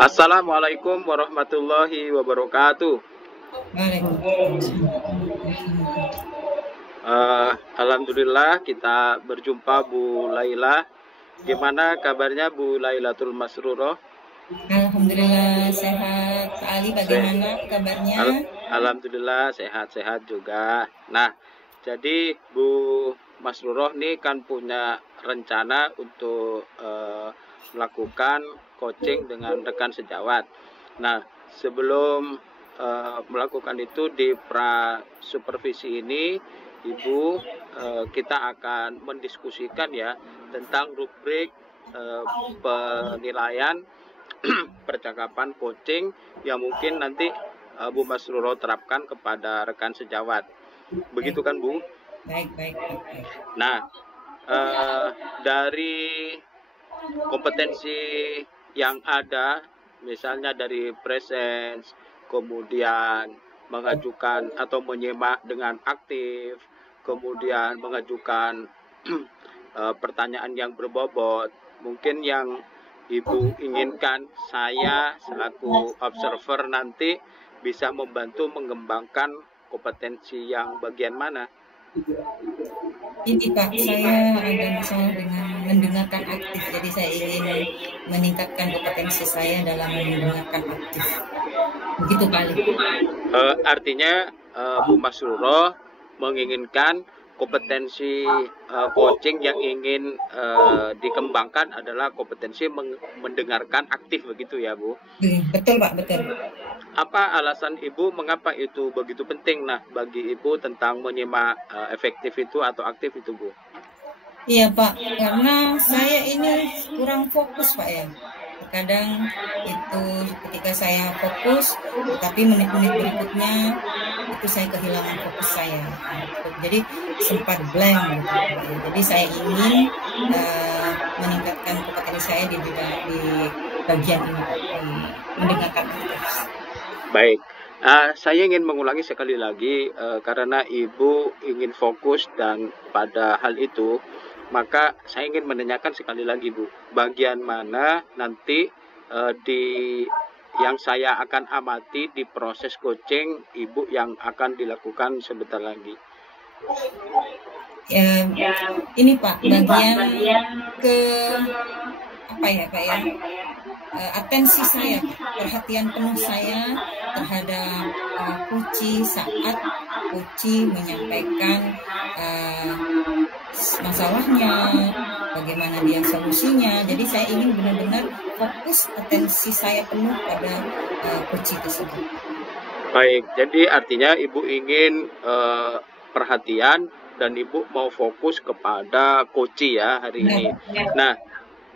Assalamualaikum warahmatullahi wabarakatuh. Waalaikumsalam. Alhamdulillah kita berjumpa Bu Laila. Gimana kabarnya Bu Lailatul Masruroh? Alhamdulillah sehat. Pak Ali bagaimana kabarnya? Alhamdulillah sehat-sehat juga. Nah, jadi Bu Masruroh nih kan punya rencana untuk melakukan coaching dengan rekan sejawat. Nah, sebelum melakukan itu di pra supervisi ini, Ibu, kita akan mendiskusikan ya tentang rubrik penilaian percakapan coaching yang mungkin nanti Bu Masruro terapkan kepada rekan sejawat. Begitu kan Bu? Baik. Nah, dari kompetensi yang ada, misalnya dari presence, kemudian mengajukan atau menyimak dengan aktif, kemudian mengajukan pertanyaan yang berbobot, mungkin yang Ibu inginkan saya selaku observer nanti bisa membantu mengembangkan kompetensi yang bagian mana? Ini Pak, saya ada masalah dengan mendengarkan aktif. Jadi saya ingin meningkatkan kompetensi saya dalam mendengarkan aktif. Begitu Pak Ali. Artinya Bu Masruro menginginkan kompetensi coaching yang ingin dikembangkan adalah kompetensi mendengarkan aktif, begitu ya Bu? Betul Pak, betul. Apa alasan Ibu mengapa itu begitu penting bagi Ibu tentang menyimak efektif itu atau aktif itu Bu? Iya Pak, karena saya ini kurang fokus Pak ya. Kadang itu ketika saya fokus, tapi menit-menit berikutnya itu saya kehilangan fokus saya. Jadi sempat blank gitu. Jadi saya ingin meningkatkan kompetensi saya di bagian ini, mendengarkan aktif. Baik, saya ingin mengulangi sekali lagi karena Ibu ingin fokus dan pada hal itu, maka saya ingin menanyakan sekali lagi Bu, bagian mana nanti di yang saya akan amati di proses coaching Ibu yang akan dilakukan sebentar lagi. Ini Pak, bagian ke apa ya Pak ya? Atensi saya, perhatian penuh saya terhadap Puci saat Puci menyampaikan masalahnya, bagaimana dia solusinya. Jadi saya ingin benar-benar fokus atensi saya penuh pada Puci tersebut. Baik, jadi artinya Ibu ingin perhatian dan Ibu mau fokus kepada Koci ya hari ini. Nah,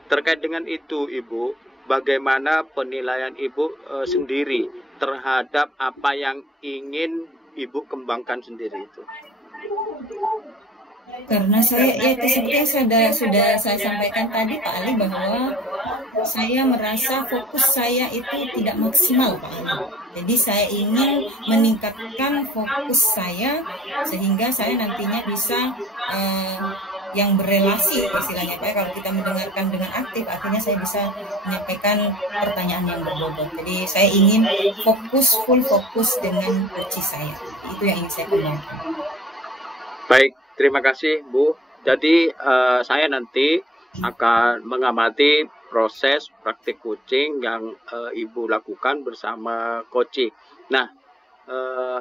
terkait dengan itu Ibu, bagaimana penilaian Ibu sendiri terhadap apa yang ingin Ibu kembangkan sendiri itu? Karena saya ya seperti sudah saya sampaikan tadi Pak Ali, bahwa saya merasa fokus saya itu tidak maksimal Pak Ali. Jadi saya ingin meningkatkan fokus saya sehingga saya nantinya bisa yang berelasi istilahnya Pak. Kalau kita mendengarkan dengan aktif, artinya saya bisa menyampaikan pertanyaan yang berbobot. Jadi saya ingin full fokus dengan coach saya. Itu yang ingin saya kembangkan. Baik, terima kasih Bu. Jadi saya nanti akan mengamati proses praktik coaching yang Ibu lakukan bersama coaching. Nah,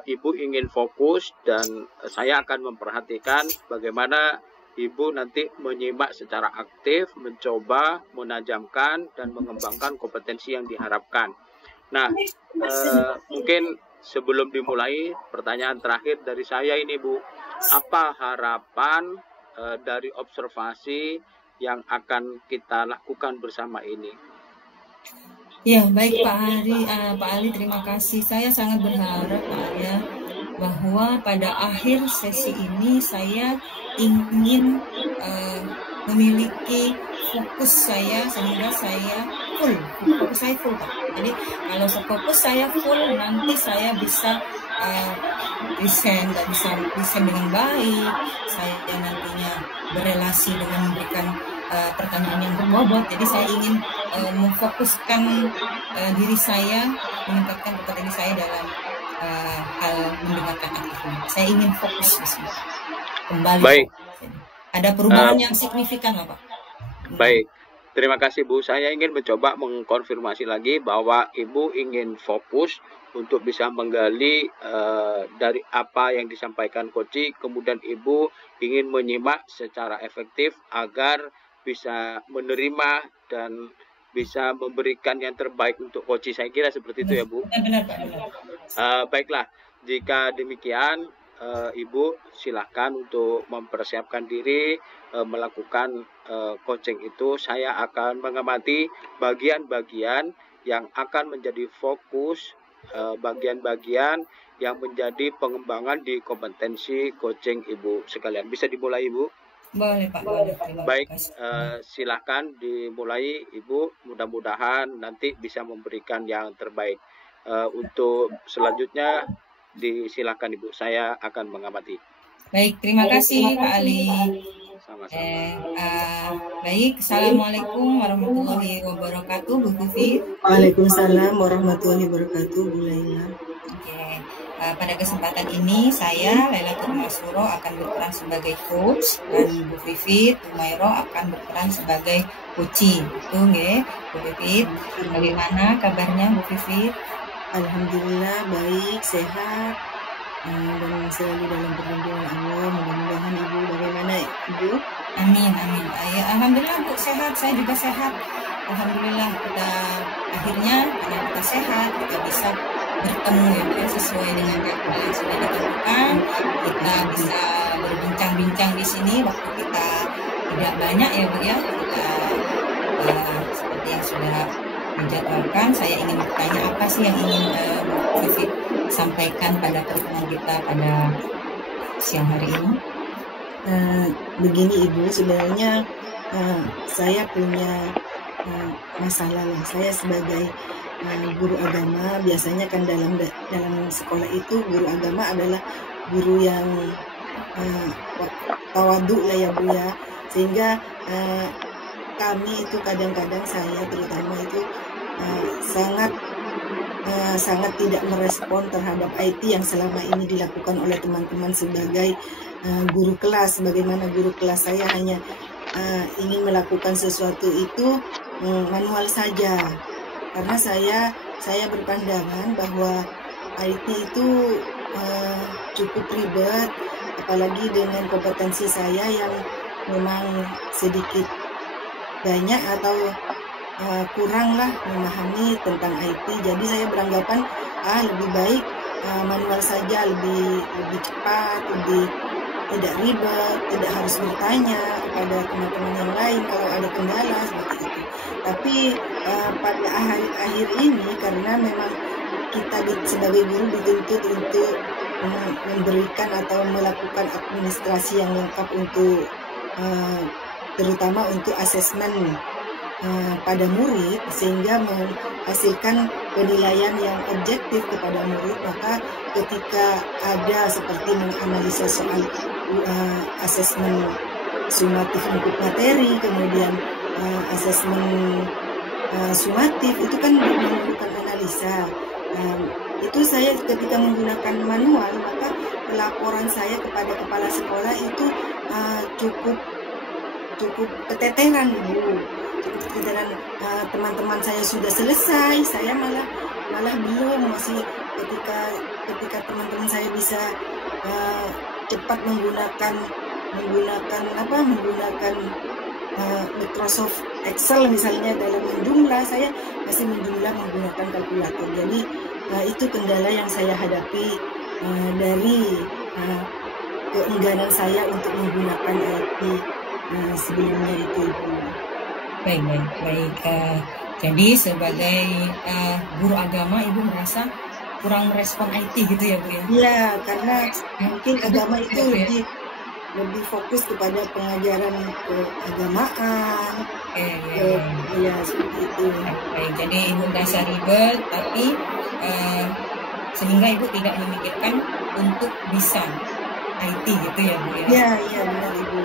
Ibu ingin fokus dan saya akan memperhatikan bagaimana Ibu nanti menyimak secara aktif, mencoba, menajamkan, dan mengembangkan kompetensi yang diharapkan. Nah, mungkin sebelum dimulai, pertanyaan terakhir dari saya ini Bu, apa harapan dari observasi yang akan kita lakukan bersama ini? Ya, baik Pak Ali, terima kasih. Saya sangat berharap Pak ya, bahwa pada akhir sesi ini saya ingin memiliki fokus saya sehingga saya full Pak. Jadi kalau fokus saya full, nanti saya bisa desain dengan baik. Saya nantinya berelasi dengan memberikan pertanyaan yang berbobot. Jadi saya ingin memfokuskan diri saya, meningkatkan kompetensi saya dalam hal mendengarkan aktif ini. Saya ingin fokus di sini. Kembali. Baik. Ada perubahan yang signifikan, Pak. Baik. Terima kasih Bu. Saya ingin mencoba mengkonfirmasi lagi bahwa Ibu ingin fokus untuk bisa menggali dari apa yang disampaikan Koci, kemudian Ibu ingin menyimak secara efektif agar bisa menerima dan bisa memberikan yang terbaik untuk Koci. Saya kira seperti itu ya Bu. Benar Pak. Baiklah, jika demikian Ibu silahkan untuk mempersiapkan diri melakukan coaching itu. Saya akan mengamati bagian-bagian yang akan menjadi fokus, bagian-bagian yang menjadi pengembangan di kompetensi coaching Ibu sekalian. Bisa dimulai Ibu? Boleh Pak, boleh. Baik, silahkan dimulai Ibu. Mudah-mudahan nanti bisa memberikan yang terbaik. Untuk selanjutnya disilakan Ibu, saya akan mengamati. Baik, terima kasih Pak Ali. Sama-sama. Baik, Assalamualaikum warahmatullahi wabarakatuh, Bu Fifi. Waalaikumsalam warahmatullahi wabarakatuh, Bu Laila. Oke, pada kesempatan ini saya Lailatul Masuro akan berperan sebagai coach dan Bu Fifi Tumairo akan berperan sebagai coaching. Itu nggih, Bu Fifi. Bagaimana kabarnya Bu Fifi? Alhamdulillah baik, sehat, dan selalu dalam perlindungan Allah. Mudah-mudahan Ibu bagaimana Ibu? Amin. Ya, alhamdulillah Bu sehat, saya juga sehat. Alhamdulillah kita akhirnya karena kita sehat kita bisa bertemu ya sesuai dengan jadwal yang sudah ditentukan. Kita bisa berbincang-bincang di sini waktu kita tidak banyak ya Bu ya. Kita seperti yang sudah dijadwalkan, saya ingin bertanya apa sih yang ingin Bu Fifi sampaikan pada pertemuan kita pada siang hari ini? Begini Ibu, sebenarnya saya punya masalah lah. Saya sebagai guru agama, biasanya kan dalam sekolah itu guru agama adalah guru yang tawadhu lah ya Bu ya, sehingga kami itu kadang-kadang saya terutama itu sangat tidak merespon terhadap IT yang selama ini dilakukan oleh teman-teman sebagai guru kelas. Bagaimana guru kelas saya hanya ingin melakukan sesuatu itu manual saja, karena saya berpandangan bahwa IT itu cukup ribet, apalagi dengan kompetensi saya yang memang sedikit banyak atau kurang lah memahami tentang IT. Jadi saya beranggapan lebih baik manual saja, lebih cepat, lebih tidak ribet, tidak harus bertanya kepada teman-teman yang lain kalau ada kendala seperti itu. Tapi pada akhir ini karena memang kita sebagai guru dituntut untuk memberikan atau melakukan administrasi yang lengkap untuk terutama untuk asesmen pada murid, sehingga menghasilkan penilaian yang objektif kepada murid. Maka ketika ada seperti menganalisa soal asesmen sumatif untuk materi, kemudian asesmen sumatif, itu kan memerlukan analisa. Itu saya ketika menggunakan manual, maka pelaporan saya kepada kepala sekolah itu cukup keteteran Bu. Keteteran, teman-teman saya sudah selesai, saya malah belum. Masih ketika teman-teman saya bisa cepat menggunakan Microsoft Excel misalnya dalam menjumlah, saya masih menjumlah menggunakan kalkulator. Jadi itu kendala yang saya hadapi dari keengganan saya untuk menggunakan IT sebelumnya itu Ibu. Baik. Jadi sebagai guru agama Ibu merasa kurang merespon IT gitu ya Bu ya? Iya, karena mungkin agama itu lebih fokus kepada pengajaran keagamaan. Ya seperti itu. Baik, jadi Ibu merasa ribet, tapi sehingga Ibu tidak memikirkan untuk bisa IT gitu ya Bu ya? Iya benar Ibu.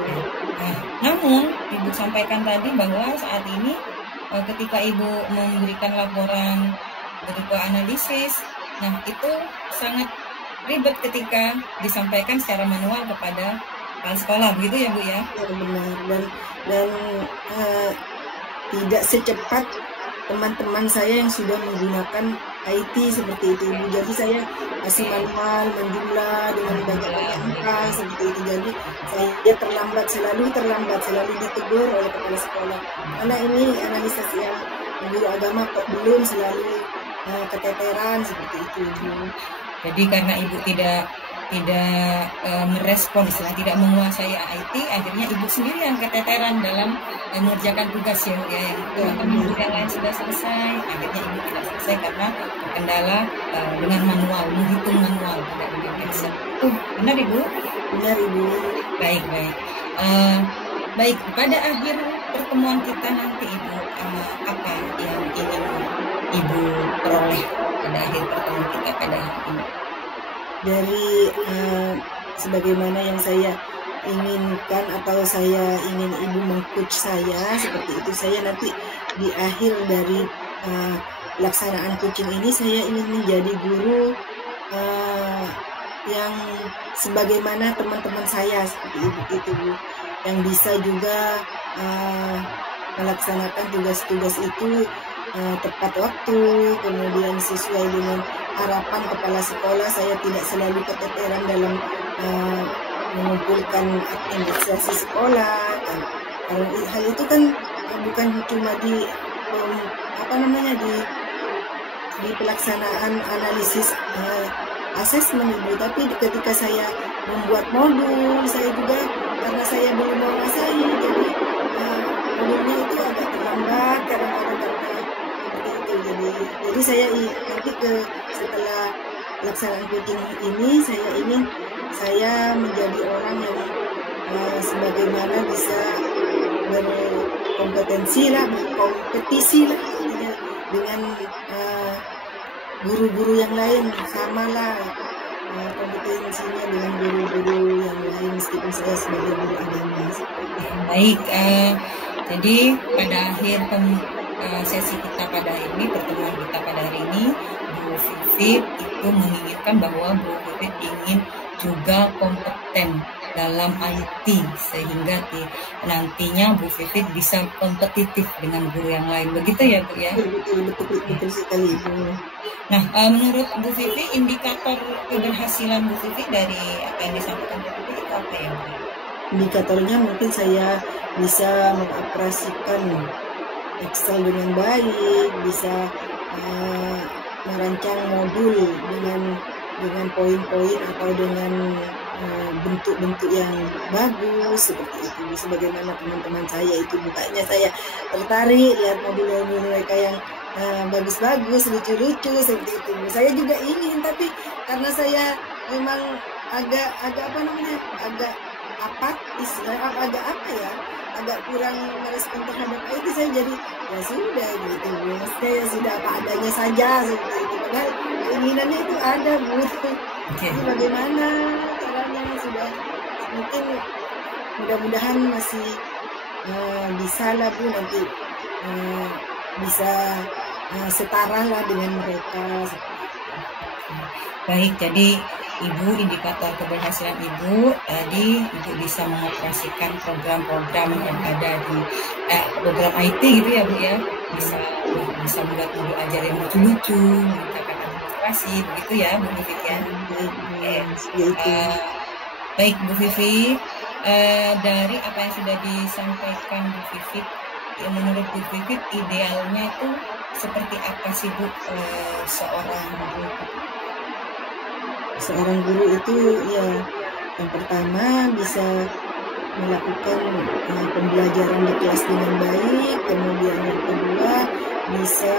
Namun Ibu sampaikan tadi bahwa saat ini ketika ibu memberikan laporan berupa analisis, nah itu sangat ribet ketika disampaikan secara manual kepada kepala sekolah, begitu ya Bu ya? Ya, benar, dan tidak secepat teman-teman saya yang sudah menggunakan IT seperti itu Ibu. Jadi saya masih manual menjumlah dengan banyak angka seperti itu. Jadi saya selalu ditegur oleh kepala sekolah. Karena ini analisis yang guru agama kok belum, selalu keteteran seperti itu Ibu. Jadi karena Ibu tidak merespon, tidak menguasai IT, akhirnya Ibu sendiri yang keteteran dalam mengerjakan tugas ya, yang teman-teman yang lain sudah selesai, akhirnya Ibu tidak selesai karena terkendala dengan manual, menghitung manual, tidak dengan headset. Benar Ibu? Benar Ibu. Baik. Baik, pada akhir pertemuan kita nanti Ibu, apa yang ingin Ibu peroleh pada akhir pertemuan kita pada hari ini? Dari sebagaimana yang saya inginkan atau saya ingin Ibu meng-coach saya seperti itu, saya nanti di akhir dari pelaksanaan coaching ini saya ingin menjadi guru yang sebagaimana teman-teman saya seperti itu Bu, yang bisa juga melaksanakan tugas-tugas itu tepat waktu, kemudian sesuai dengan harapan kepala sekolah. Saya tidak selalu keteteran dalam mengumpulkan administrasi sekolah. Kalau hal itu kan bukan cuma di di pelaksanaan analisis asesmen Ibu, tapi ketika saya membuat modul, saya juga karena saya belum menguasai, jadi modulnya itu agak terlambat kadang-kadang seperti itu. Jadi saya nanti setelah pelaksanaan coaching ini, saya ingin saya menjadi orang yang sebagaimana bisa berkompetisi lah dengan guru-guru yang lain, samalah kompetensinya dengan guru-guru yang lain meskipun saya sebagai guru agama. Baik, jadi pada akhir sesi kita pada hari ini, pertemuan kita pada hari ini, Bu Vivit itu menginginkan bahwa Bu Vivit ingin juga kompeten dalam IT sehingga nantinya Bu Vivit bisa kompetitif dengan guru yang lain. Begitu ya Bu ya? Betul sekali Bu. Nah, menurut Bu Vivi, indikator keberhasilan Bu Vivi dari apa yang disampaikan Bu Vivi itu apa ya Bu? Indikatornya mungkin saya bisa mengoperasikan Excel dengan baik, bisa merancang modul dengan poin-poin atau dengan bentuk-bentuk yang bagus seperti itu. Sebagaimana teman-teman saya itu bukanya saya tertarik lihat modul-modul mereka yang bagus-bagus, lucu-lucu seperti itu. Saya juga ingin, tapi karena saya memang agak agak apatis, agak kurang merespon terhadap itu, saya jadi ya sudah gitu, saya sudah apa adanya saja seperti itu. Padahal keinginannya itu ada Bu. Jadi bagaimana caranya sudah mungkin mudah-mudahan masih bisa lah Bu, nanti bisa setara lah dengan mereka. Baik, jadi Ibu, indikator keberhasilan Ibu tadi Ibu bisa mengoperasikan program-program yang ada di program IT gitu ya Bu ya, bisa membuat modul ajar yang lucu-lucu, mengerjakan administrasi begitu ya Bu Vivit ya. Baik Bu Vivi, dari apa yang sudah disampaikan Bu Vivit, menurut Bu Vivit idealnya itu seperti apa sih Bu seorang guru? Seorang guru itu ya yang pertama bisa melakukan pembelajaran di kelas dengan baik, kemudian yang kedua bisa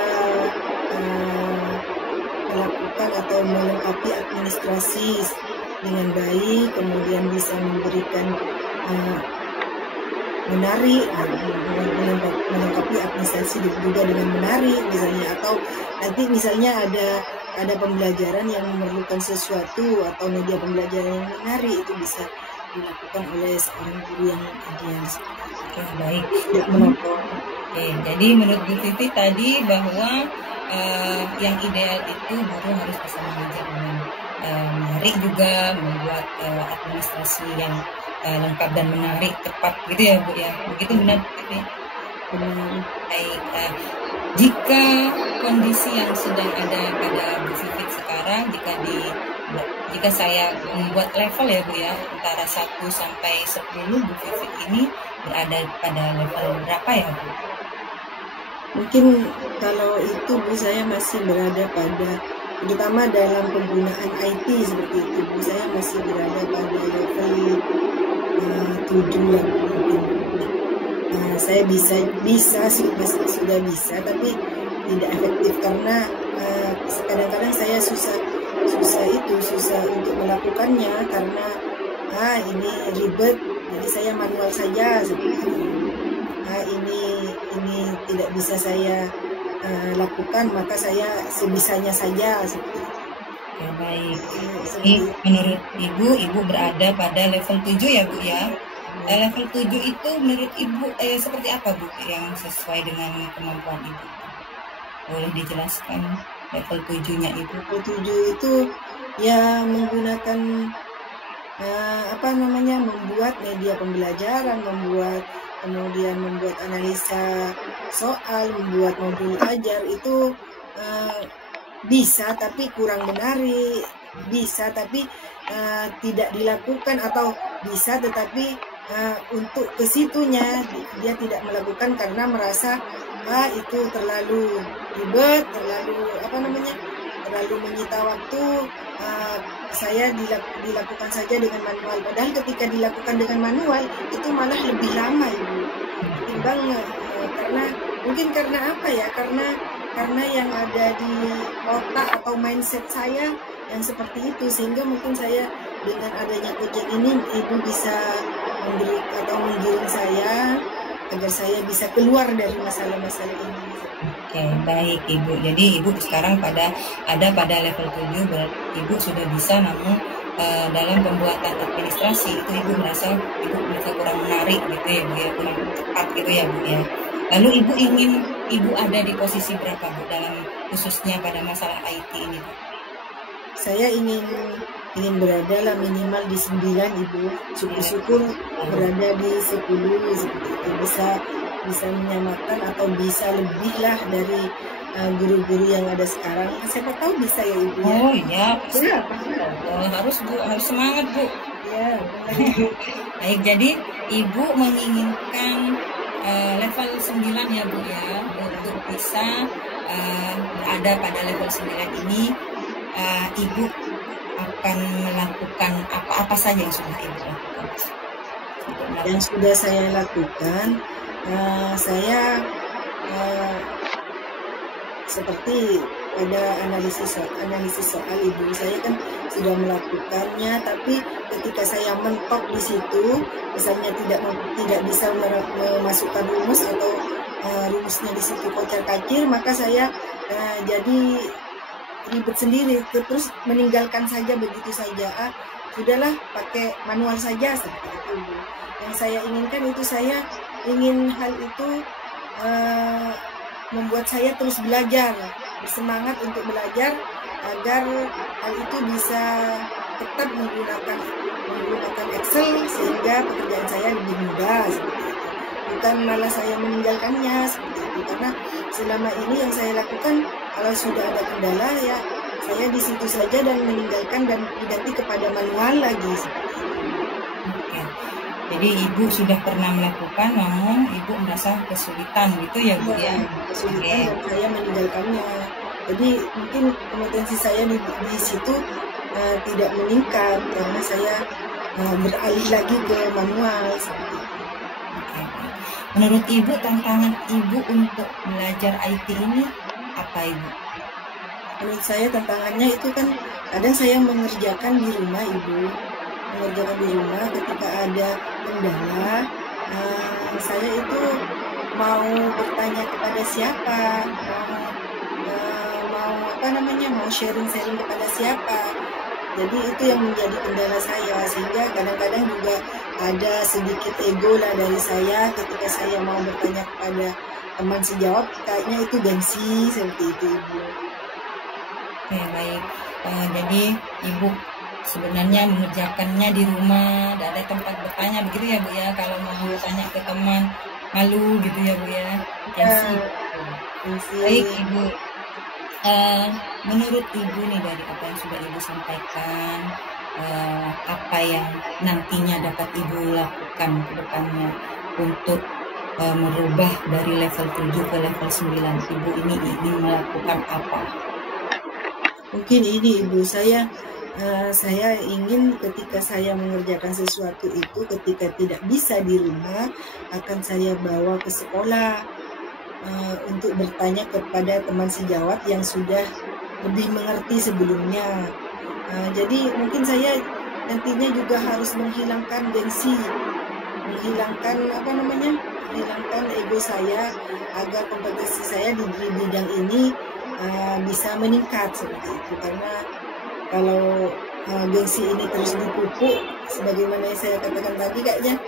melakukan atau melengkapi administrasi dengan baik, kemudian bisa memberikan menarik, melengkapi administrasi juga dengan menarik misalnya, atau nanti misalnya ada pembelajaran yang memerlukan sesuatu atau media pembelajaran yang menarik, itu bisa dilakukan oleh seorang guru yang ideal. Oke, baik. Tidak menonton. Oke, jadi menurut Bu Vivi tadi bahwa yang ideal itu guru harus bisa mengajar dengan menarik juga, membuat administrasi yang lengkap dan menarik, tepat gitu ya Bu ya. Begitu benar Bu Vivi? Baik, jika kondisi yang sedang ada pada Bu Vivi sekarang, jika saya membuat level ya Bu ya, antara 1 sampai 10, Bu Vivi ini berada pada level berapa ya Bu? Mungkin kalau itu Bu, saya masih berada pada, terutama dalam penggunaan IT seperti itu Bu, saya masih berada pada level 7 lah mungkin. Saya sudah bisa, tapi tidak efektif karena kadang-kadang saya susah untuk melakukannya karena ini ribet, jadi saya manual saja seperti itu. Ini tidak bisa saya lakukan, maka saya sebisanya saja seperti itu. Ya, baik. Jadi menurut Ibu berada pada level 7 ya Bu ya. Level 7 itu menurut Ibu seperti apa Bu yang sesuai dengan kemampuan Ibu? Boleh dijelaskan level 7-nya Ibu? Level 7 itu ya menggunakan membuat media pembelajaran, kemudian membuat analisa soal, membuat modul ajar itu bisa tapi kurang menarik, bisa tapi tidak dilakukan, atau bisa tetapi untuk ke situnya dia tidak melakukan karena merasa itu terlalu ribet, terlalu menyita waktu. Saya dilakukan saja dengan manual, padahal ketika dilakukan dengan manual itu malah lebih lama Ibu ketimbang karena apa ya, karena yang ada di otak atau mindset saya yang seperti itu, sehingga mungkin saya dengan adanya coaching ini Ibu bisa menggiring saya agar saya bisa keluar dari masalah-masalah ini. Oke, baik Ibu. Jadi Ibu sekarang ada pada level 7, Ibu sudah bisa, namun dalam pembuatan administrasi itu Ibu merasa Ibu kurang menarik gitu ya Bu ya, kurang tepat gitu ya Bu ya. Lalu Ibu ingin Ibu ada di posisi berapa Bu dalam khususnya pada masalah IT ini Bu? Saya ingin berada lah minimal di 9 Ibu. Syukur-syukur berada di 10 seperti itu, bisa menyamakan atau bisa lebih lah dari guru-guru yang ada sekarang. Siapa tahu bisa ya Ibu ya. Oh iya, harus Bu, harus semangat Bu. Ya. Baik, jadi Ibu menginginkan level 9 ya Bu ya, untuk bisa berada pada level 9 ini. Ibu akan melakukan apa saja yang sudah Ibu lakukan? Yang sudah saya lakukan, saya seperti pada analisis soal Ibu, saya kan sudah melakukannya, tapi ketika saya mentok di situ, misalnya tidak bisa memasukkan rumus atau rumusnya di situ kocar-kacir, maka saya jadi ribet sendiri, terus meninggalkan saja begitu saja. Sudahlah, pakai manual saja seperti itu. Yang saya inginkan itu, saya ingin hal itu membuat saya terus belajar, bersemangat untuk belajar agar hal itu bisa tetap menggunakan Excel sehingga pekerjaan saya lebih mudah seperti itu. Bukan malah saya meninggalkannya seperti itu, karena selama ini yang saya lakukan, kalau sudah ada kendala ya saya di situ saja dan meninggalkan dan diganti kepada manual lagi seperti itu. Oke. Jadi Ibu sudah pernah melakukan, namun Ibu merasa kesulitan gitu ya Bu ya? Kesulitan dan saya meninggalkannya. Jadi mungkin kompetensi saya di situ tidak meningkat karena saya beralih lagi ke manual seperti itu. Oke. Menurut Ibu, tantangan Ibu untuk belajar IT ini apa Ibu? Menurut saya tantangannya itu kan kadang saya mengerjakan di rumah Ibu, ketika ada kendala, saya itu mau bertanya kepada siapa, mau sharing kepada siapa. Jadi itu yang menjadi kendala saya, sehingga kadang-kadang juga ada sedikit ego lah dari saya ketika saya mau bertanya kepada teman sejawat kayaknya itu gengsi seperti itu Ibu. Oke, baik. Jadi Ibu sebenarnya mengerjakannya di rumah, tidak ada tempat bertanya begitu ya Bu ya. Kalau mau tanya ke teman malu gitu ya Bu ya. Gengsi. Baik Ibu. Menurut Ibu nih dari apa yang sudah Ibu sampaikan, apa yang nantinya dapat Ibu lakukan ke depannya untuk merubah dari level 7 ke level 9, Ibu ini ingin melakukan apa? Mungkin ini Ibu, saya ingin ketika saya mengerjakan sesuatu itu, ketika tidak bisa di rumah, akan saya bawa ke sekolah untuk bertanya kepada teman sejawat yang sudah lebih mengerti sebelumnya. Jadi mungkin saya nantinya juga harus menghilangkan gengsi, menghilangkan ego saya agar kompetensi saya di bidang ini bisa meningkat seperti itu. Karena kalau gengsi ini terus dipupuk, sebagaimana yang saya katakan tadi, kayaknya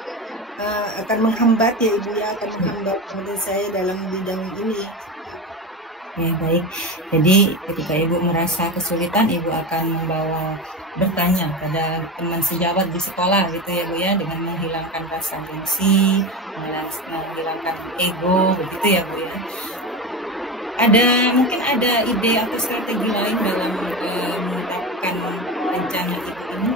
akan menghambat ya Ibu ya, akan menghambat kompetensi saya dalam bidang ini. Ya, baik. Jadi ketika Ibu merasa kesulitan, Ibu akan membawa bertanya pada teman sejawat di sekolah gitu ya Bu ya, dengan menghilangkan rasa gengsi, menghilangkan ego begitu ya Bu ya. Mungkin ada ide atau strategi lain dalam menerapkan rencana Ibu ini?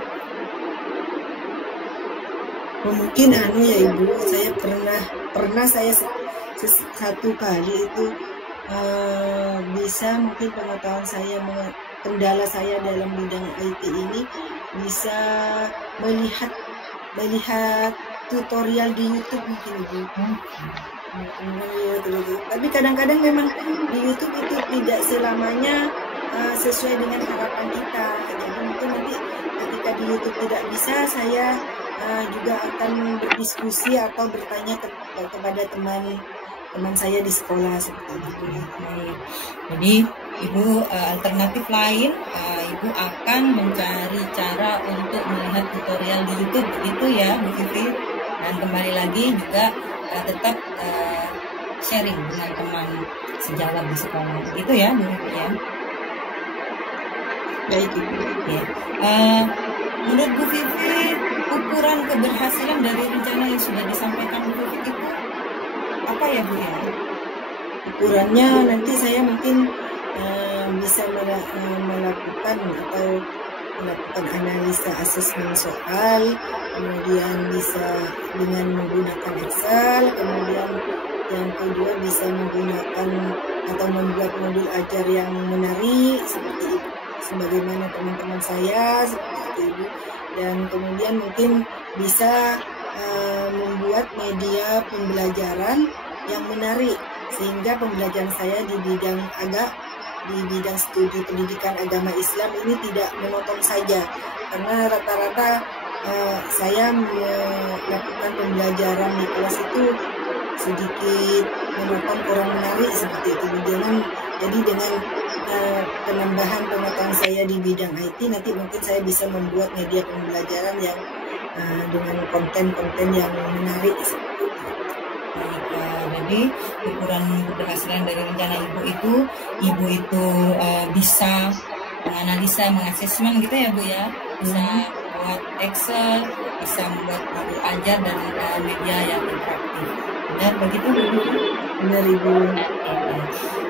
Mungkin ya Ibu, saya pernah saya satu kali itu bisa mungkin pengetahuan saya, kendala saya dalam bidang IT ini bisa melihat tutorial di YouTube mungkin Ibu. Tapi kadang-kadang memang di YouTube itu tidak selamanya sesuai dengan harapan kita. Jadi mungkin nanti ketika di YouTube tidak bisa, saya juga akan berdiskusi atau bertanya kepada teman saya di sekolah seperti itu. Jadi Ibu alternatif lain, Ibu akan mencari cara untuk melihat tutorial di YouTube begitu ya Bu Vivi, dan kembali lagi juga tetap sharing dengan teman sejawat di sekolah begitu ya Bu Vivi ya. Baik Ibu. Ya. Menurut Bu Vivi, ukuran keberhasilan dari rencana yang sudah disampaikan Bu Vivi itu apa ya Bu ya? Ukurannya nanti saya mungkin bisa melakukan analisa asesmen soal, kemudian bisa dengan menggunakan Excel, kemudian yang kedua bisa menggunakan atau membuat modul ajar yang menarik seperti itu, sebagaimana teman-teman saya seperti itu, dan kemudian mungkin bisa membuat media pembelajaran yang menarik sehingga pembelajaran saya di bidang studi pendidikan agama Islam ini tidak monoton saja, karena rata-rata saya melakukan pembelajaran di kelas itu sedikit monoton, kurang menarik seperti itu. Jadi dengan penambahan pengetahuan saya di bidang IT, nanti mungkin saya bisa membuat media pembelajaran yang dengan konten-konten yang menarik. Jadi ukuran keberhasilan dari rencana Ibu itu bisa menganalisa, mengasesmen gitu ya Bu ya, bisa buat Excel, bisa membuat modul ajar dan media yang interaktif. Benar begitu Bu? Benar Ibu.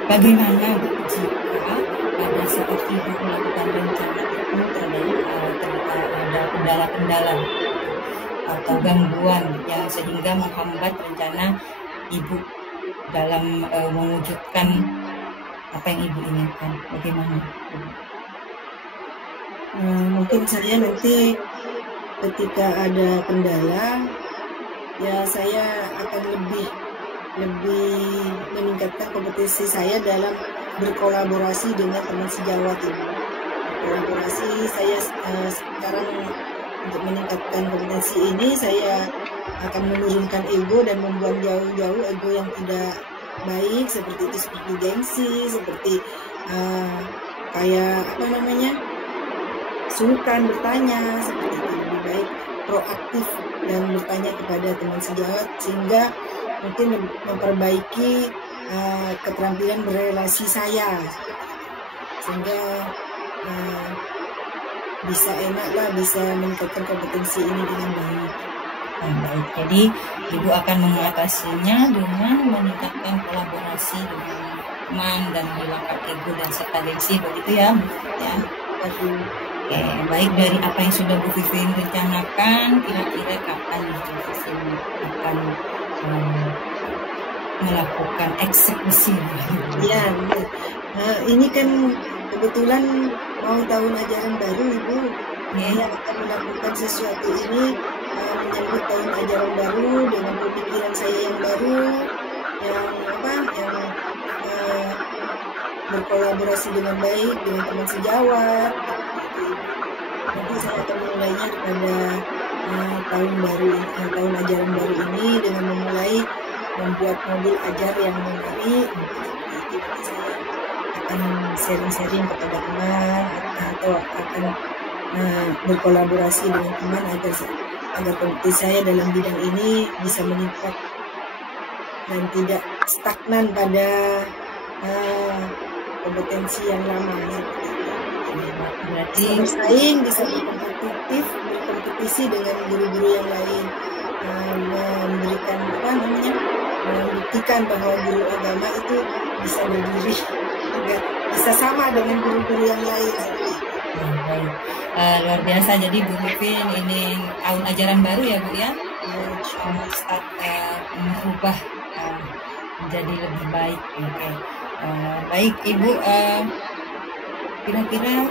Bagaimana Bu jika pada saat Ibu melakukan rencana itu ada kendala-kendala atau gangguan yang sehingga menghambat rencana Ibu dalam mewujudkan apa yang Ibu inginkan? Bagaimana? Mungkin saya nanti ketika ada kendala, ya saya akan lebih meningkatkan kompetensi saya dalam berkolaborasi dengan teman sejawat Ibu. Kolaborasi saya sekarang untuk meningkatkan kompetensi ini, saya akan menurunkan ego dan membuang jauh-jauh ego yang tidak baik seperti itu, seperti gengsi, seperti sungkan bertanya seperti itu. Lebih baik proaktif dan bertanya kepada teman sejawat sehingga mungkin memperbaiki keterampilan berelasi saya, sehingga bisa enaklah bisa meningkatkan kompetensi ini dengan baik. Baik, jadi Ibu akan mengatasinya dengan meningkatkan kolaborasi dengan teman dan menghilangkan ego dan serta gengsi, begitu ya, Bu? Ya. Oke, baik, dari apa yang sudah Bu Vivin rencanakan, kira-kira kapan Bu Vivin akan melakukan eksekusi? Ya, ini kan kebetulan mau tahun ajaran baru, Ibu. Saya akan melakukan sesuatu ini menyambut tahun ajaran baru dengan pemikiran saya yang baru, yang berkolaborasi dengan baik dengan teman sejawat. Nanti saya akan memulainya pada tahun ajaran baru ini dengan memulai membuat mobil ajar yang menarik. Nanti saya akan sharing-sharing kepada teman atau akan berkolaborasi dengan teman agar kompetensi saya dalam bidang ini bisa meningkat dan tidak stagnan pada kompetensi yang lama. Berarti bersaing, bisa berkompetisi dengan guru-guru yang lain, membuktikan bahwa guru agama itu bisa berdiri, bisa sama dengan guru-guru yang lain. Baik. Luar biasa, jadi Bu Vivin ini tahun ajaran baru ya Bu ya, start merubah menjadi lebih baik. Oke. Baik Ibu, kira-kira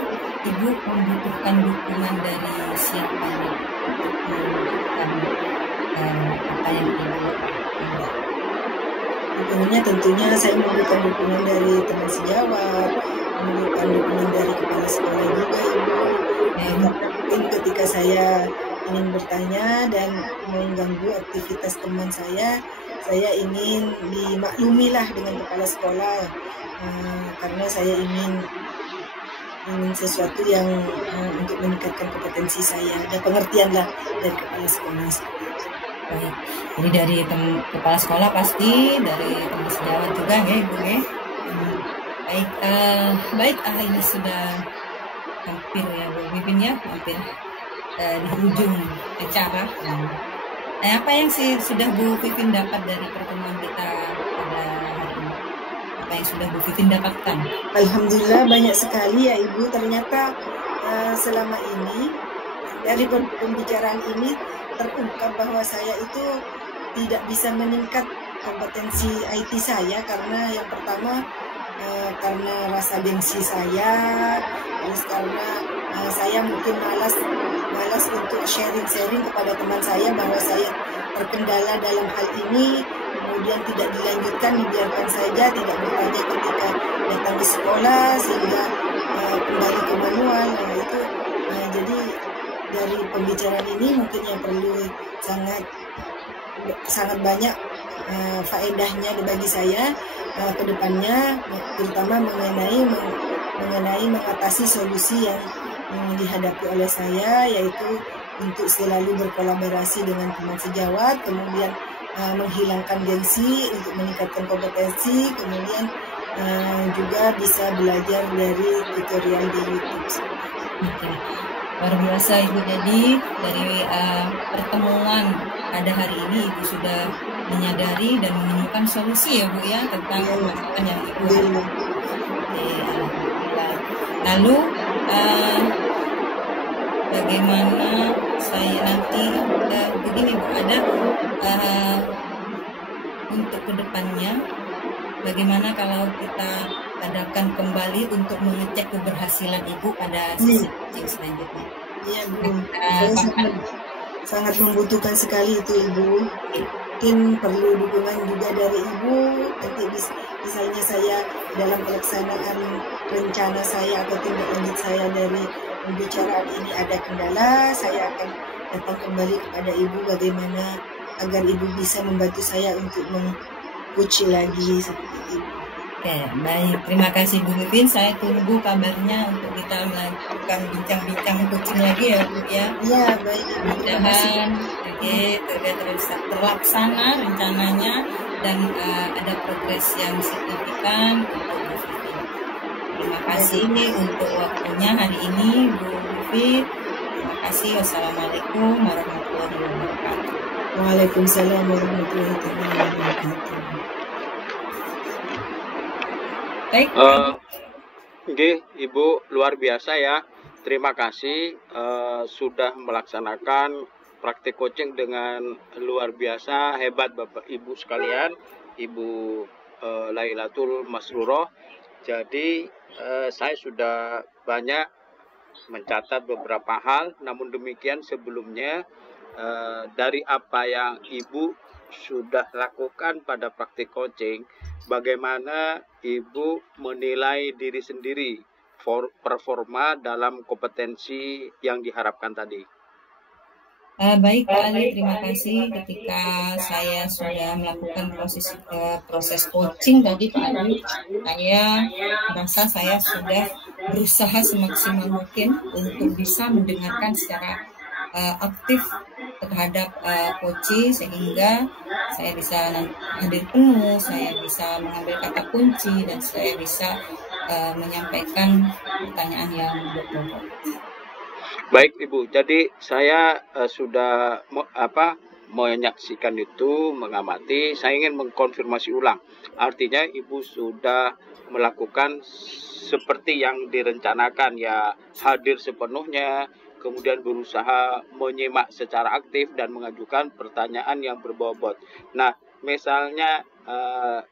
Ibu membutuhkan dukungan dari siapa untuk melakukan apa yang Ibu lakukan? Dukungannya tentunya saya membutuhkan dukungan dari teman sejawat, membutuhkan dukungan dari kepala sekolah juga, Ibu. Mungkin ketika saya ingin bertanya dan mengganggu aktivitas teman saya ingin dimaklumilah dengan kepala sekolah, karena saya ingin sesuatu yang untuk meningkatkan kompetensi saya, ada pengertian lah dari kepala sekolah. Baik, jadi dari kepala sekolah pasti, dari teman sejawat juga ya Ibu ya. Baik, baik, ini sudah hampir ya Bu Vivin ya, hampir di ujung acara. Apa yang sudah Bu Vivin dapat dari pertemuan kita pada hari ini? Apa yang sudah Bu Vivin dapatkan? Alhamdulillah banyak sekali ya Ibu. Ternyata selama ini dari pembicaraan ini terungkap bahwa saya itu tidak bisa meningkat kompetensi IT saya karena yang pertama karena rasa gengsi saya, terus karena saya mungkin malas untuk sharing kepada teman saya bahwa saya terkendala dalam hal ini, kemudian tidak dilanjutkan, dibiarkan saja, tidak bertanya ketika datang ke sekolah sehingga kembali ke manual. Itu jadi dari pembicaraan ini mungkin yang perlu sangat banyak faedahnya bagi saya ke depannya, terutama mengenai mengatasi solusi yang dihadapi oleh saya, yaitu untuk selalu berkolaborasi dengan teman sejawat, kemudian menghilangkan gengsi untuk meningkatkan kompetensi, kemudian juga bisa belajar dari tutorial di YouTube. Luar biasa Ibu, jadi dari pertemuan pada hari ini Ibu sudah menyadari dan menemukan solusi ya Bu ya tentang permasalahan yang Ibu hadapi. Lalu bagaimana saya nanti begini Bu, ada untuk kedepannya bagaimana kalau kita adakan kembali untuk mengecek keberhasilan Ibu pada sesi coaching selanjutnya? Iya Bu, saya sangat membutuhkan sekali itu Ibu. Mungkin perlu dukungan juga dari Ibu. Nanti misalnya saya dalam pelaksanaan rencana saya atau tindak lanjut saya dari pembicaraan ini ada kendala, saya akan datang kembali kepada Ibu bagaimana agar Ibu bisa membantu saya untuk meng-coach lagi seperti itu. Oke, baik. Terima kasih Bu Vivin. Saya tunggu kabarnya untuk kita melakukan bincang-bincang coaching lagi ya Bu ya. Iya, baik. Mudah-mudahan terlaksana rencananya dan ada progres yang signifikan untuk Bu Vivi. Terima kasih untuk waktunya hari ini Bu Vivi. Terima kasih. Wassalamualaikum warahmatullahi wabarakatuh. Waalaikumsalam warahmatullahi wabarakatuh. Baik. Ibu luar biasa ya. Terima kasih sudah melaksanakan praktik coaching dengan luar biasa, hebat Bapak Ibu sekalian, Ibu Lailatul Masruroh. Jadi saya sudah banyak mencatat beberapa hal, namun demikian sebelumnya dari apa yang Ibu sudah lakukan pada praktik coaching, bagaimana Ibu menilai diri sendiri performa dalam kompetensi yang diharapkan tadi? Baik Pak Ali, terima kasih. Ketika saya sudah melakukan proses coaching tadi Pak Ali, saya merasa saya sudah berusaha semaksimal mungkin untuk bisa mendengarkan secara aktif terhadap coaching, sehingga saya bisa hadir penuh, saya bisa mengambil kata kunci, dan saya bisa menyampaikan pertanyaan yang berbobot. Baik Ibu, jadi saya sudah menyaksikan itu, mengamati. Saya ingin mengkonfirmasi ulang. Artinya Ibu sudah melakukan seperti yang direncanakan, ya, hadir sepenuhnya, kemudian berusaha menyimak secara aktif dan mengajukan pertanyaan yang berbobot. Nah, misalnya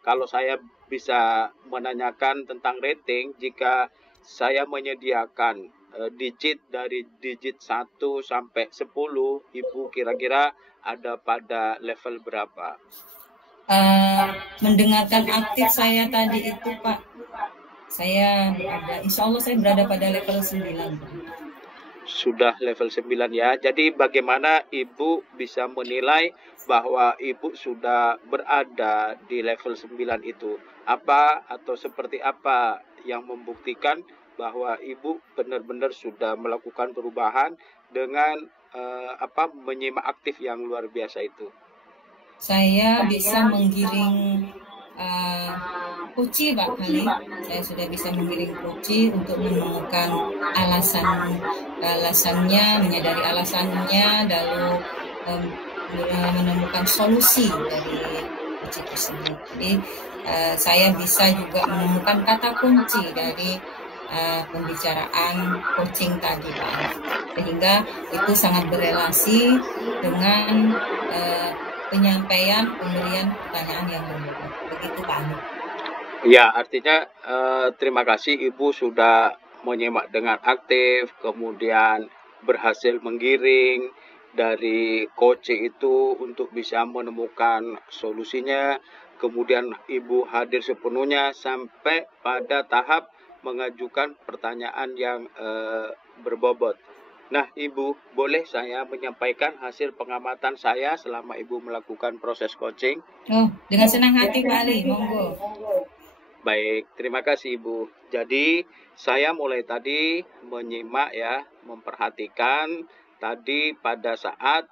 kalau saya bisa menanyakan tentang rating, jika saya menyediakan digit dari digit 1 sampai 10, Ibu kira-kira ada pada level berapa? Mendengarkan aktif saya tadi itu Pak, saya berada, insya Allah saya berada pada level 9. Sudah level 9 ya. Jadi bagaimana Ibu bisa menilai bahwa Ibu sudah berada di level 9 itu? Apa atau seperti apa yang membuktikan bahwa Ibu benar-benar sudah melakukan perubahan dengan menyimak aktif yang luar biasa itu? Saya bisa menggiring kunci Pak Ali. Saya sudah bisa menggiring kunci untuk menemukan alasannya, menyadari alasannya, lalu menemukan solusi dari kunci tersebut. Jadi saya bisa juga menemukan kata kunci dari pembicaraan coaching tadi Pak, sehingga itu sangat berelasi dengan penyampaian pemberian pertanyaan yang berbobot. Begitu Pak Ali. Ya, artinya terima kasih Ibu sudah menyimak dengan aktif, kemudian berhasil menggiring dari coaching itu untuk bisa menemukan solusinya, kemudian Ibu hadir sepenuhnya sampai pada tahap mengajukan pertanyaan yang berbobot. Nah, Ibu, boleh saya menyampaikan hasil pengamatan saya selama Ibu melakukan proses coaching? Oh, dengan senang hati Pak Ali, monggo. Baik, terima kasih Ibu. Jadi, saya mulai tadi menyimak ya, memperhatikan tadi pada saat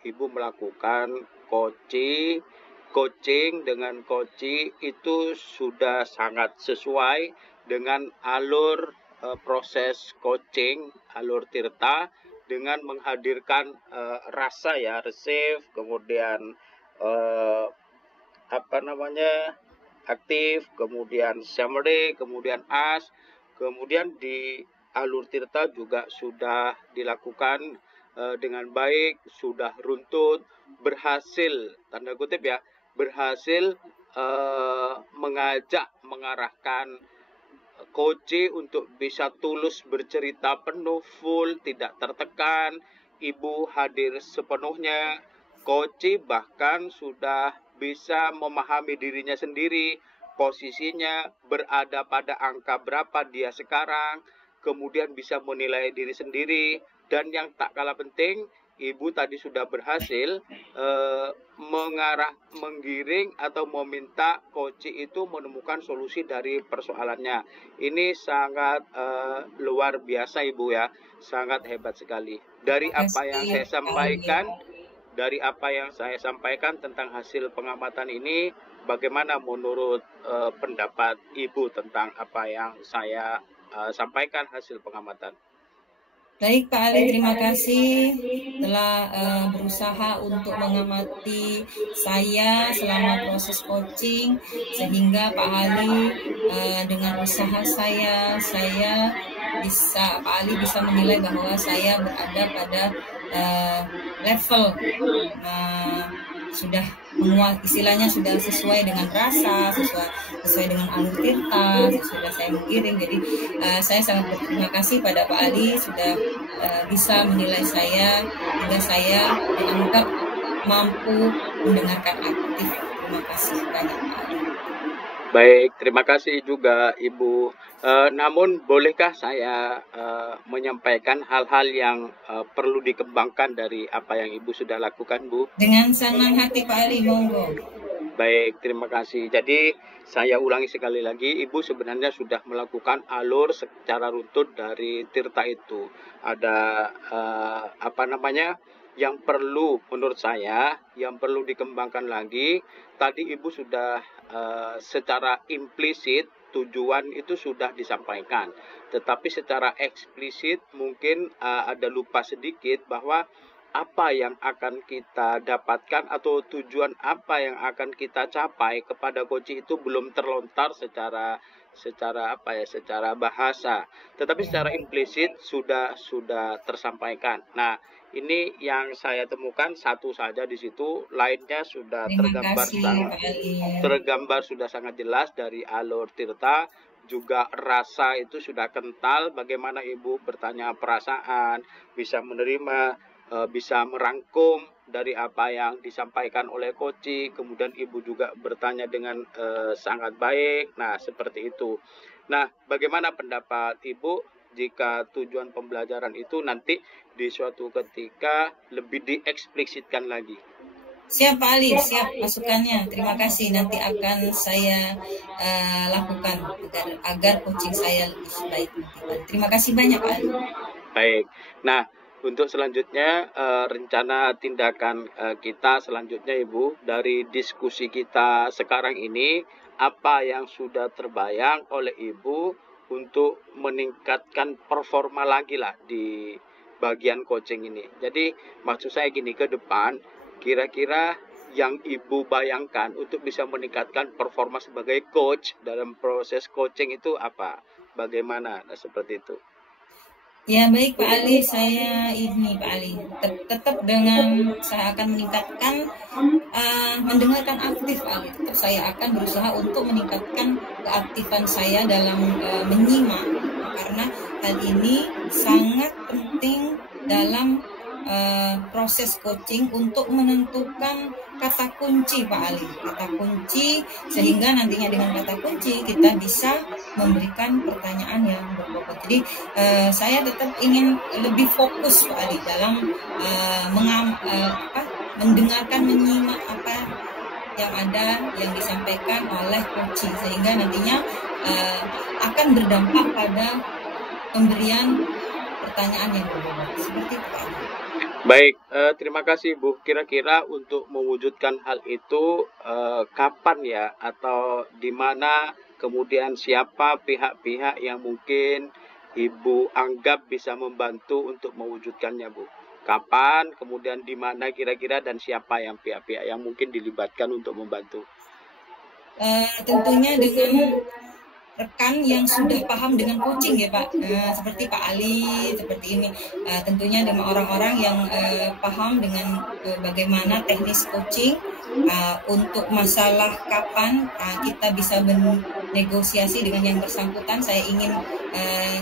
Ibu melakukan coaching dengan coaching itu sudah sangat sesuai dengan alur proses coaching, alur Tirta, dengan menghadirkan rasa ya, receive, kemudian aktif, kemudian summary, kemudian ask, kemudian di alur Tirta juga sudah dilakukan dengan baik, sudah runtut, berhasil, tanda kutip ya, berhasil mengarahkan coach untuk bisa tulus bercerita penuh, full, tidak tertekan. Ibu hadir sepenuhnya. Coach bahkan sudah bisa memahami dirinya sendiri, posisinya berada pada angka berapa dia sekarang, kemudian bisa menilai diri sendiri, dan yang tak kalah penting, Ibu tadi sudah berhasil menggiring atau meminta coach itu menemukan solusi dari persoalannya. Ini sangat luar biasa Ibu ya, sangat hebat sekali. Dari apa yang saya sampaikan, dari apa yang saya sampaikan tentang hasil pengamatan ini, bagaimana menurut pendapat Ibu tentang apa yang saya sampaikan hasil pengamatan? Baik Pak Ali, terima kasih telah berusaha untuk mengamati saya selama proses coaching, sehingga Pak Ali dengan usaha saya Pak Ali bisa menilai bahwa saya berada pada level sudah istilahnya sudah sesuai dengan rasa, sesuai dengan alur tirta, sudah saya mengiring. Jadi saya sangat berterima kasih pada Pak Ali sudah bisa menilai saya hingga saya dianggap mampu mendengarkan aktif. Terima kasih banyak Pak Ali. Baik, terima kasih juga Ibu. Namun bolehkah saya menyampaikan hal-hal yang perlu dikembangkan dari apa yang Ibu sudah lakukan, Bu? Dengan senang hati Pak Ali, monggo. Baik, terima kasih. Jadi saya ulangi sekali lagi, Ibu sebenarnya sudah melakukan alur secara runtut dari tirta itu. Ada yang perlu menurut saya, yang perlu dikembangkan lagi. Tadi Ibu sudah secara implisit tujuan itu sudah disampaikan. Tetapi secara eksplisit mungkin ada lupa sedikit bahwa apa yang akan kita dapatkan atau tujuan apa yang akan kita capai kepada coaching itu belum terlontar secara bahasa, tetapi secara implisit sudah tersampaikan. Nah, ini yang saya temukan satu saja di situ, lainnya sudah tergambar sudah sangat jelas dari alur tirta. Juga rasa itu sudah kental, bagaimana Ibu bertanya perasaan, bisa menerima, bisa merangkum dari apa yang disampaikan oleh coaching, kemudian Ibu juga bertanya dengan sangat baik. Nah, seperti itu. Nah, bagaimana pendapat Ibu jika tujuan pembelajaran itu nanti di suatu ketika lebih dieksplisitkan lagi? Siap Pak Ali, siap masukannya. Terima kasih, nanti akan saya lakukan agar coaching saya lebih baik. Terima kasih banyak Pak Ali. Baik. Nah, untuk selanjutnya rencana tindakan kita selanjutnya Ibu, dari diskusi kita sekarang ini, apa yang sudah terbayang oleh Ibu untuk meningkatkan performa lagi lah di bagian coaching ini. Jadi maksud saya gini, ke depan kira-kira yang Ibu bayangkan untuk bisa meningkatkan performa sebagai coach dalam proses coaching itu apa? Bagaimana? Nah, seperti itu. Ya baik Pak Ali, saya ini Pak Ali tetap dengan saya akan meningkatkan mendengarkan aktif Pak Ali. Tetap saya akan berusaha untuk meningkatkan keaktifan saya dalam menyimak, karena hal ini sangat penting dalam proses coaching untuk menentukan kata kunci Pak Ali, kata kunci, sehingga nantinya dengan kata kunci kita bisa memberikan pertanyaan yang berbobot. Jadi saya tetap ingin lebih fokus Pak Ali dalam mendengarkan, menyimak apa yang ada yang disampaikan oleh coaching, sehingga nantinya akan berdampak pada pemberian pertanyaan yang berbobot. Seperti itu Pak Ali. Baik, terima kasih Bu. Kira-kira untuk mewujudkan hal itu kapan ya, atau di mana, kemudian siapa pihak-pihak yang mungkin Ibu anggap bisa membantu untuk mewujudkannya Bu? Kapan, kemudian di mana kira-kira, dan siapa yang pihak-pihak yang mungkin dilibatkan untuk membantu? Tentunya dengan rekan yang sudah paham dengan coaching ya Pak, seperti Pak Ali, seperti ini. Tentunya dengan orang-orang yang paham dengan bagaimana teknis coaching, untuk masalah kapan kita bisa bernegosiasi dengan yang bersangkutan. Saya ingin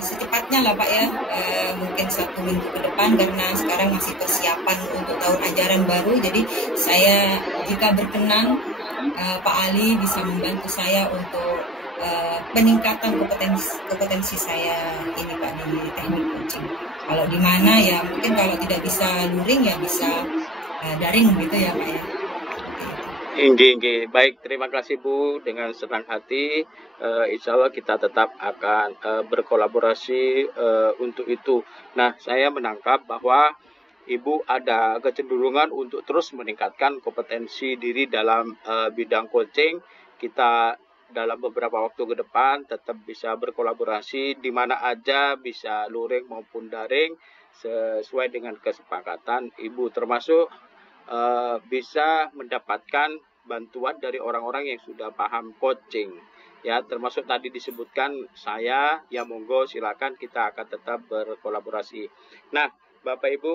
secepatnya lah Pak ya, mungkin 1 minggu ke depan, karena sekarang masih persiapan untuk tahun ajaran baru. Jadi saya, jika berkenan, Pak Ali bisa membantu saya untuk peningkatan kompetensi saya ini Pak di teknik coaching. Kalau di mana ya mungkin kalau tidak bisa luring ya bisa daring gitu ya Pak ya. Inggih. Baik, terima kasih Bu, dengan senang hati. Insya Allah kita tetap akan berkolaborasi untuk itu. Nah, saya menangkap bahwa Ibu ada kecenderungan untuk terus meningkatkan kompetensi diri dalam bidang coaching. Kita dalam beberapa waktu ke depan tetap bisa berkolaborasi di mana aja, bisa luring maupun daring sesuai dengan kesepakatan Ibu, termasuk bisa mendapatkan bantuan dari orang-orang yang sudah paham coaching. Ya, termasuk tadi disebutkan saya, ya monggo silakan, kita akan tetap berkolaborasi. Nah, Bapak Ibu,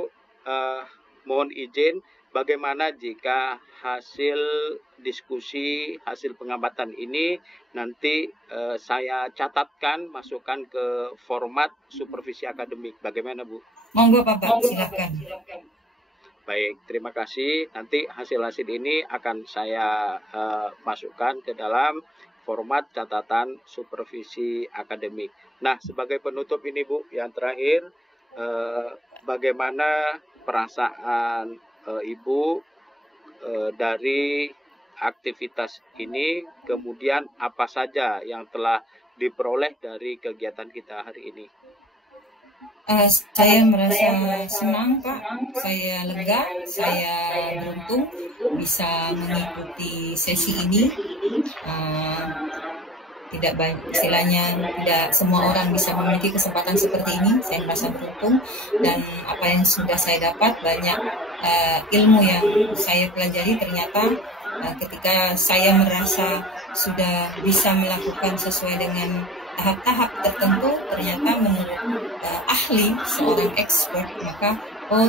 mohon izin, bagaimana jika hasil diskusi, hasil pengamatan ini nanti saya catatkan, masukkan ke format supervisi akademik. Bagaimana, Bu? Monggo Bapak, silakan. Baik, terima kasih. Nanti hasil-hasil ini akan saya masukkan ke dalam format catatan supervisi akademik. Nah, sebagai penutup ini Bu, yang terakhir, bagaimana perasaan Ibu dari aktivitas ini, kemudian apa saja yang telah diperoleh dari kegiatan kita hari ini? Saya merasa senang Pak, saya lega, saya beruntung bisa mengikuti sesi ini. Tidak baik, istilahnya tidak semua orang bisa memiliki kesempatan seperti ini. Saya merasa beruntung, dan apa yang sudah saya dapat, banyak ilmu yang saya pelajari. Ternyata ketika saya merasa sudah bisa melakukan sesuai dengan tahap-tahap tertentu, ternyata menurut ahli, seorang expert, maka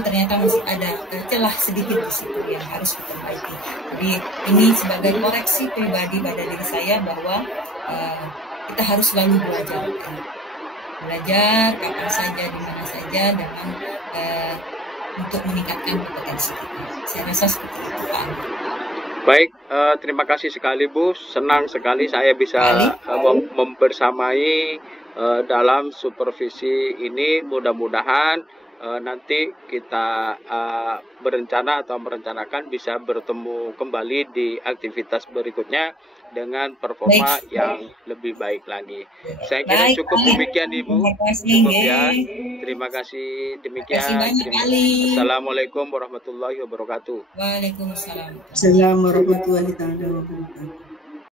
ternyata masih ada celah sedikit di situ yang harus diperbaiki. Jadi ini sebagai koreksi pribadi pada diri saya bahwa kita harus selalu belajar kapan saja, di mana saja, dengan untuk meningkatkan kompetensi kita. Saya rasa seperti itu Pak. Baik, terima kasih sekali Bu. Senang sekali saya bisa membersamai dalam supervisi ini. Mudah-mudahan nanti kita berencana atau merencanakan bisa bertemu kembali di aktivitas berikutnya dengan performa yang lebih baik lagi. Saya kira cukup demikian Ibu. Cukup ya. Terima kasih demikian. Assalamualaikum warahmatullahi wabarakatuh. Waalaikumsalam. Assalamualaikum warahmatullahi wabarakatuh.